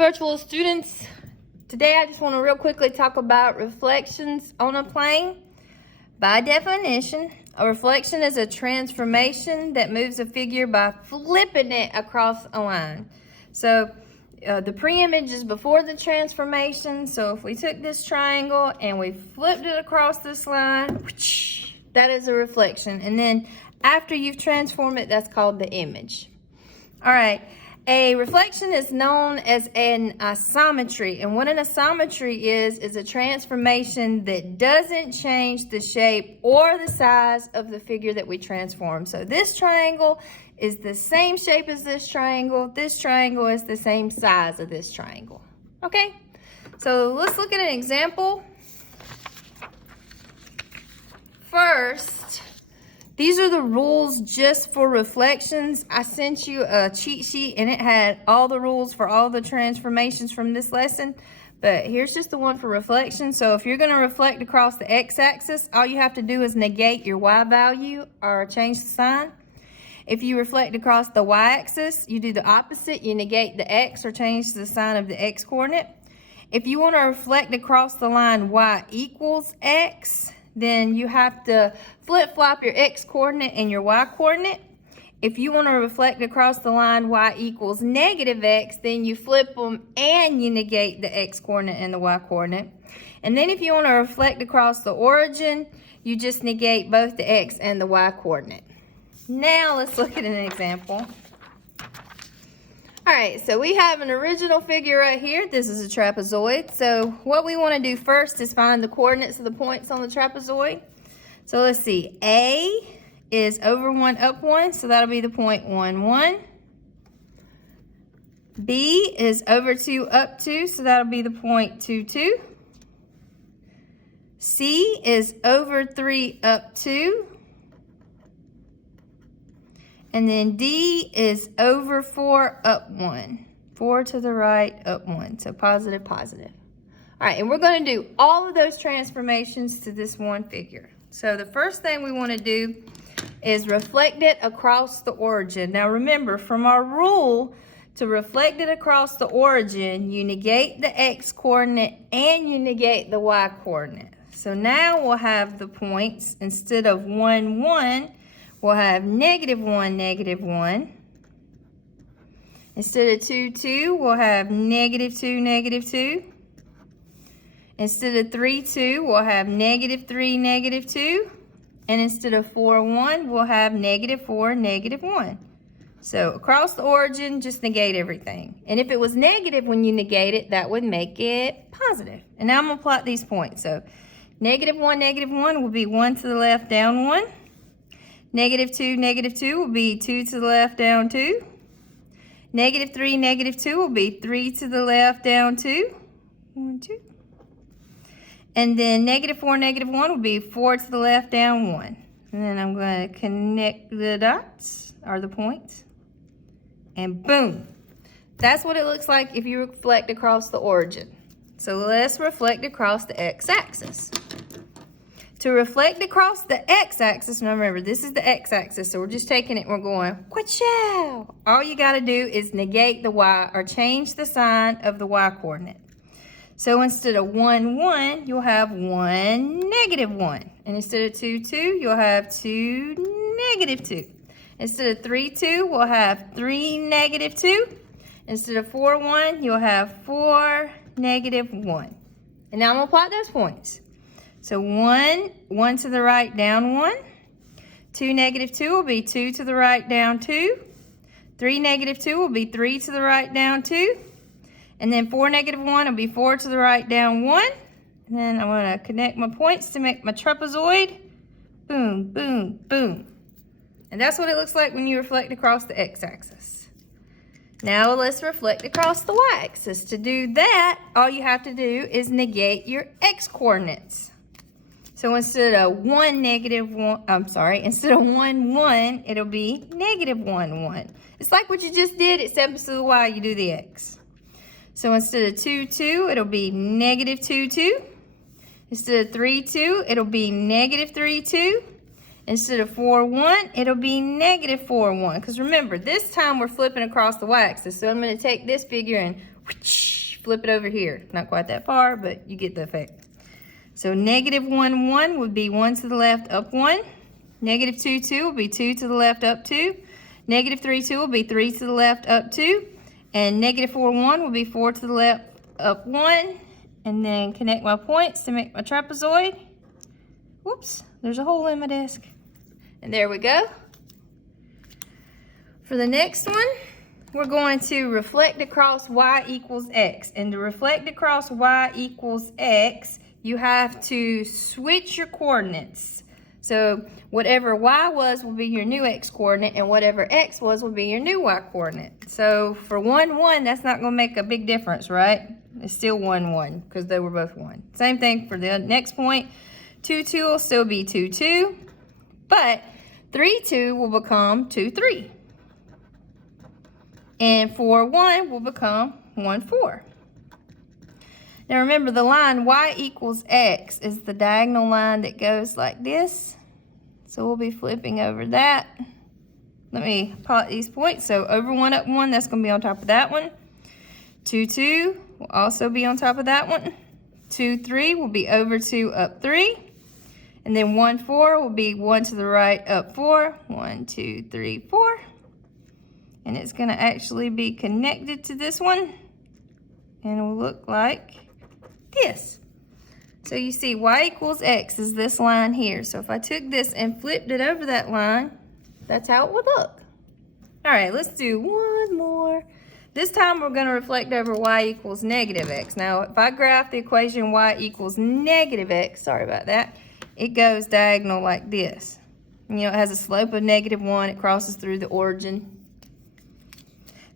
virtual students. Today I just want to real quickly talk about reflections on a plane. By definition, a reflection is a transformation that moves a figure by flipping it across a line. So the pre-image is before the transformation. So if we took this triangle and we flipped it across this line, that is a reflection. And then after you've transformed it, that's called the image. All right. A reflection is known as an isometry, and what an isometry is a transformation that doesn't change the shape or the size of the figure that we transform. So this triangle is the same shape as this triangle is the same size of this triangle. Okay, so let's look at an example. First, these are the rules just for reflections. I sent you a cheat sheet and it had all the rules for all the transformations from this lesson. But here's just the one for reflection. So if you're going to reflect across the x-axis, all you have to do is negate your y value or change the sign. If you reflect across the y-axis, you do the opposite. You negate the x or change the sign of the x-coordinate. If you want to reflect across the line y equals x, then you have to flip-flop your x-coordinate and your y-coordinate. If you want to reflect across the line y equals negative x, then you flip them and you negate the x-coordinate and the y-coordinate. And then if you want to reflect across the origin, you just negate both the x and the y-coordinate. Now let's look at an example. All right, so we have an original figure right here. This is a trapezoid. So what we want to do first is find the coordinates of the points on the trapezoid. So let's see, A is over 1 up 1, so that'll be the point 1, 1. B is over 2 up 2, so that'll be the point 2, 2. C is over 3 up 2. And then D is over 4 up 1. 4 to the right, up 1. So positive, positive. All right, and we're going to do all of those transformations to this one figure. So the first thing we want to do is reflect it across the origin. Now remember, from our rule, to reflect it across the origin, you negate the x-coordinate and you negate the y-coordinate. So now we'll have the points, instead of 1, 1, we'll have negative 1, negative 1. Instead of 2, 2, we'll have negative 2, negative 2. Instead of 3, 2, we'll have negative 3, negative 2. And instead of 4, 1, we'll have negative 4, negative 1. So across the origin, just negate everything. And if it was negative when you negate it, that would make it positive. And now I'm going to plot these points. So negative 1 will be 1 to the left, down 1. Negative 2 will be 2 to the left, down 2. Negative 3 will be 3 to the left, down 2. 1, 2. And then negative 4 will be 4 to the left, down 1. And then I'm going to connect the dots, or the points. And boom. That's what it looks like if you reflect across the origin. So let's reflect across the x-axis. To reflect across the x-axis, now remember, this is the x-axis, so we're just taking it and we're going, kwa-chow. All you got to do is negate the y, or change the sign of the y-coordinate. So instead of 1, 1, you'll have 1, negative 1. And instead of 2, 2, you'll have 2, negative 2. Instead of 3, 2, we'll have 3, negative 2. Instead of 4, 1, you'll have 4, negative 1. And now I'm going to plot those points. So 1 to the right, down 1. 2, negative 2 will be 2 to the right, down 2. 3, negative 2 will be 3 to the right, down 2. And then 4, negative 1 will be 4 to the right, down 1. And then I'm going to connect my points to make my trapezoid. Boom, boom, boom. And that's what it looks like when you reflect across the x-axis. Now let's reflect across the y-axis. To do that, all you have to do is negate your x-coordinates. So instead of 1, 1, it'll be negative 1, 1. It's like what you just did, except instead of the y, you do the x. So instead of 2, 2, it'll be negative 2, 2. Instead of 3, 2, it'll be negative 3, 2. Instead of 4, 1, it'll be negative 4, 1. Because remember, this time we're flipping across the y-axis. So I'm going to take this figure and whoosh, flip it over here. Not quite that far, but you get the effect. So negative 1, 1 would be 1 to the left, up 1. Negative 2, 2 will be 2 to the left, up 2. Negative 3, 2 will be 3 to the left, up 2. And negative 4, 1 will be 4 to the left, up 1. And then connect my points to make my trapezoid. Whoops, there's a hole in my desk. And there we go. For the next one, we're going to reflect across y equals x. And to reflect across y equals x, you have to switch your coordinates. So whatever y was will be your new x coordinate, and whatever x was will be your new y coordinate. So for 1, 1, that's not going to make a big difference, right? It's still 1, 1 because they were both 1. Same thing for the next point. 2, 2 will still be 2, 2, but 3, 2 will become 2, 3. And 4, 1 will become 1, 4. Now remember, the line y equals x is the diagonal line that goes like this. So we'll be flipping over that. Let me plot these points. So over 1, up 1, that's going to be on top of that one. 2, 2 will also be on top of that one. 2, 3 will be over 2, up 3. And then 1, 4 will be 1 to the right, up 4. 1, 2, 3, 4. And it's going to actually be connected to this one. And it will look like this. So you see y equals x is this line here. So if I took this and flipped it over that line, that's how it would look. All right, let's do one more. This time we're going to reflect over y equals negative x. Now if I graph the equation y equals negative x, sorry about that, it goes diagonal like this. You know, it has a slope of negative 1. It crosses through the origin.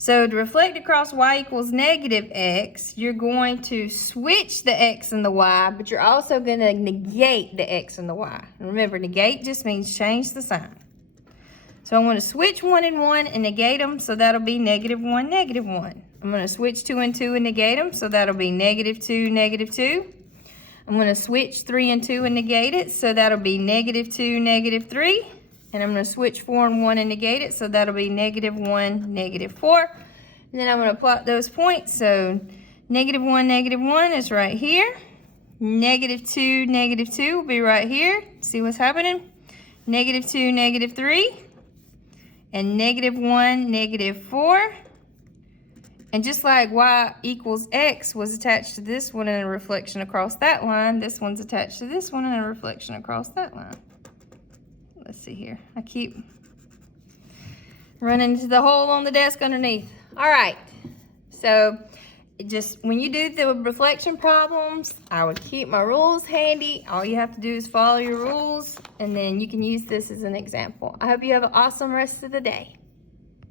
So to reflect across y equals negative x, you're going to switch the x and the y, but you're also going to negate the x and the y. And remember, negate just means change the sign. So I'm going to switch 1 and 1 and negate them, so that'll be negative 1, negative 1. I'm going to switch 2 and 2 and negate them, so that'll be negative 2, negative 2. I'm going to switch 3 and 2 and negate it, so that'll be negative 2, negative 3. And I'm going to switch 4 and 1 and negate it, so that'll be negative 1, negative 4. And then I'm going to plot those points. So negative 1 is right here. Negative 2 will be right here. See what's happening? Negative 2, negative 3. And negative 1, negative 4. And just like y equals x was attached to this one and a reflection across that line, this one's attached to this one and a reflection across that line. Let's see here. I keep running into the hole on the desk underneath. All right. So just when you do the reflection problems, I would keep my rules handy. All you have to do is follow your rules, and then you can use this as an example. I hope you have an awesome rest of the day.